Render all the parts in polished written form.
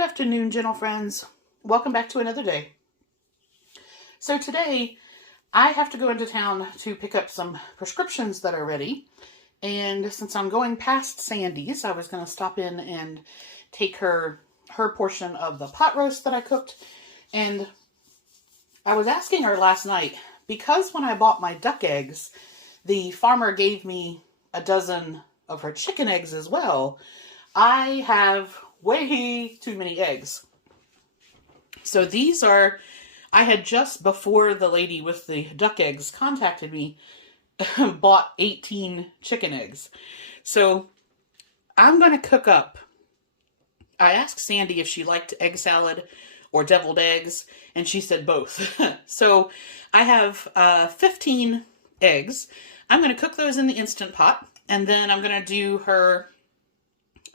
Good afternoon, gentle friends. Welcome back to another day. So today, I have to go into town to pick up some prescriptions that are ready. And since I'm going past Sandy's, I was going to stop in and take her portion of the pot roast that I cooked. And I was asking her last night, because when I bought my duck eggs, the farmer gave me a dozen of her chicken eggs as well. I have way too many eggs. So these are, I had just before the lady with the duck eggs contacted me, bought 18 chicken eggs. So I'm going to cook up. I asked Sandy if she liked egg salad or deviled eggs, and she said both. So I have 15 eggs. I'm going to cook those in the Instant Pot, and then I'm going to do her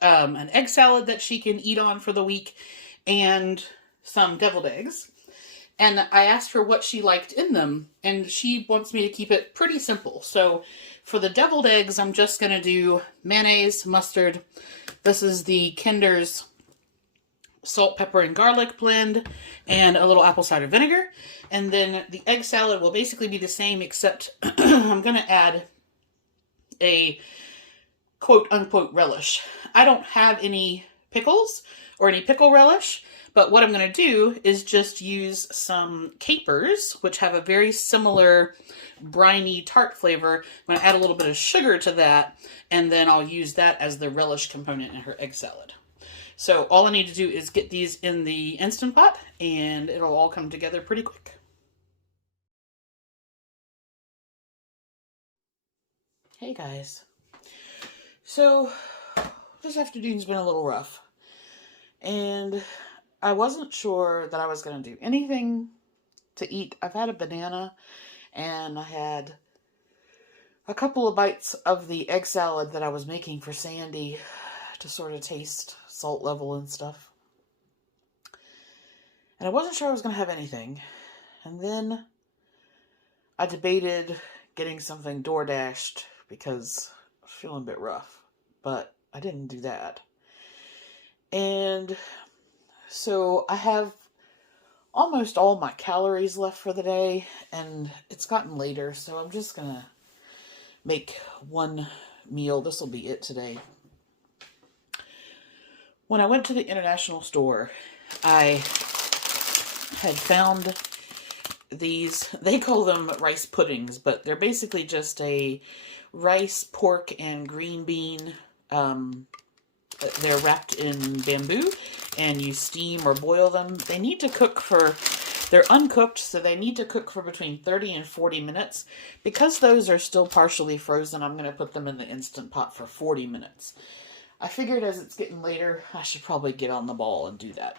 an egg salad that she can eat on for the week, and some deviled eggs. And I asked her what she liked in them, and she wants me to keep it pretty simple. So for the deviled eggs, I'm just going to do mayonnaise, mustard. This is the Kinder's salt, pepper, and garlic blend, and a little apple cider vinegar. And then the egg salad will basically be the same, except I'm going to add a quote-unquote relish. I don't have any pickles or any pickle relish, but what I'm going to do is just use some capers, which have a very similar briny tart flavor. I'm going to add a little bit of sugar to that, and then I'll use that as the relish component in her egg salad. So all I need to do is get these in the Instant Pot, and it'll all come together pretty quick. Hey guys. So this afternoon's been a little rough, and I wasn't sure that I was going to do anything to eat. I've had a banana, and I had a couple of bites of the egg salad that I was making for Sandy to sort of taste salt level and stuff. And I wasn't sure I was going to have anything. And then I debated getting something DoorDashed because I was feeling a bit rough. But I didn't do that. And so I have almost all my calories left for the day, and it's gotten later, so I'm just going to make one meal. This will be it today. When I went to the International store, I had found these, they call them rice puddings, but they're basically just a rice, pork, and green bean. They're wrapped in bamboo, and you steam or boil them. They need to cook they're uncooked, so they need to cook for between 30 and 40 minutes. Because those are still partially frozen, I'm going to put them in the Instant Pot for 40 minutes. I figured as it's getting later, I should probably get on the ball and do that.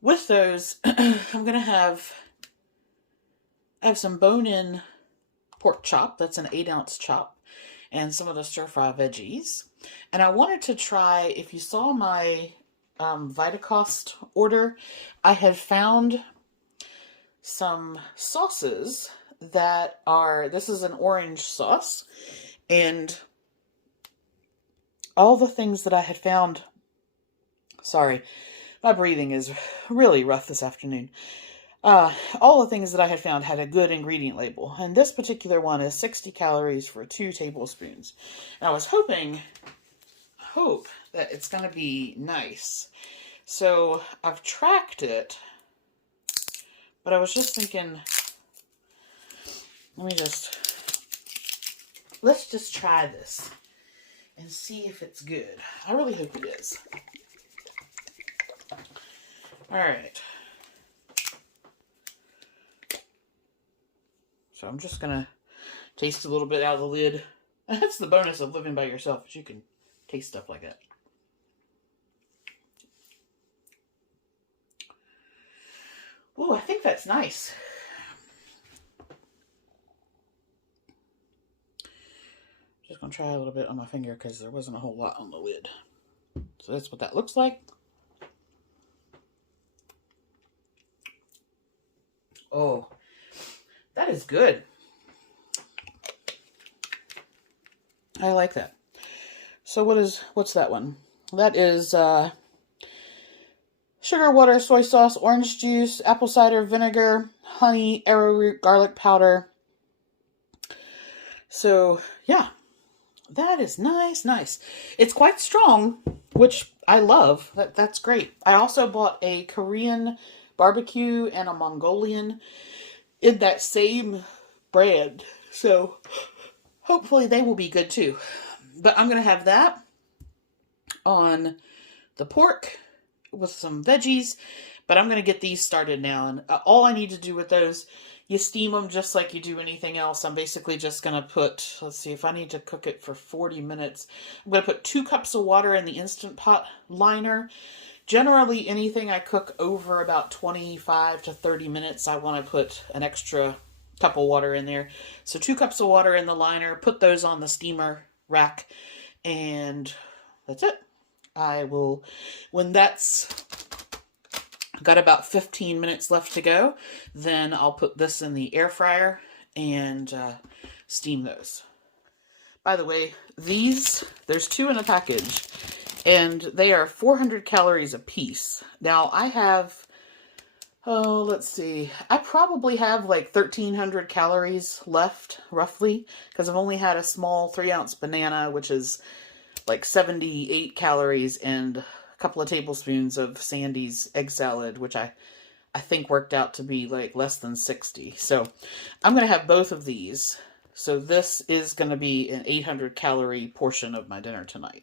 With those, I'm going to have some bone-in pork chop. That's an 8-ounce chop. And some of the stir-fry veggies. And I wanted to try, if you saw my Vitacost order, I had found some sauces that are, this is an orange sauce, and all the things that I had found, sorry, my breathing is really rough this afternoon. All the things that I had found had a good ingredient label, and this particular one is 60 calories for 2 tablespoons. And I was hope that it's going to be nice. So I've tracked it, but I was just thinking, let's just try this and see if it's good. I really hope it is. All right. So I'm just going to taste a little bit out of the lid. And that's the bonus of living by yourself, is you can taste stuff like that. Ooh, I think that's nice. Just going to try a little bit on my finger because there wasn't a whole lot on the lid. So that's what that looks like. Oh, that is good. I like that. So what's that one? That is sugar, water, soy sauce, orange juice, apple cider vinegar, honey, arrowroot, garlic powder. So, yeah, that is nice. It's quite strong, which I love. That's great. I also bought a Korean barbecue and a Mongolian in that same brand. So, hopefully they will be good too. But I'm going to have that on the pork with some veggies. But I'm going to get these started now. And all I need to do with those, you steam them just like you do anything else. I'm basically just going to put, let's see, if I need to cook it for 40 minutes, I'm going to put 2 cups of water in the Instant Pot liner. Generally, anything I cook over about 25 to 30 minutes, I want to put an extra cup of water in there. So 2 cups of water in the liner, put those on the steamer rack, and that's it. I will, when that's got about 15 minutes left to go, then I'll put this in the air fryer and steam those. By the way, there's 2 in a package, and they are 400 calories a piece. Now, I have, let's see, I probably have like 1,300 calories left, roughly, because I've only had a small 3-ounce banana, which is like 78 calories, and couple of tablespoons of Sandy's egg salad, which I think worked out to be like less than 60. So I'm going to have both of these. So this is going to be an 800 calorie portion of my dinner tonight.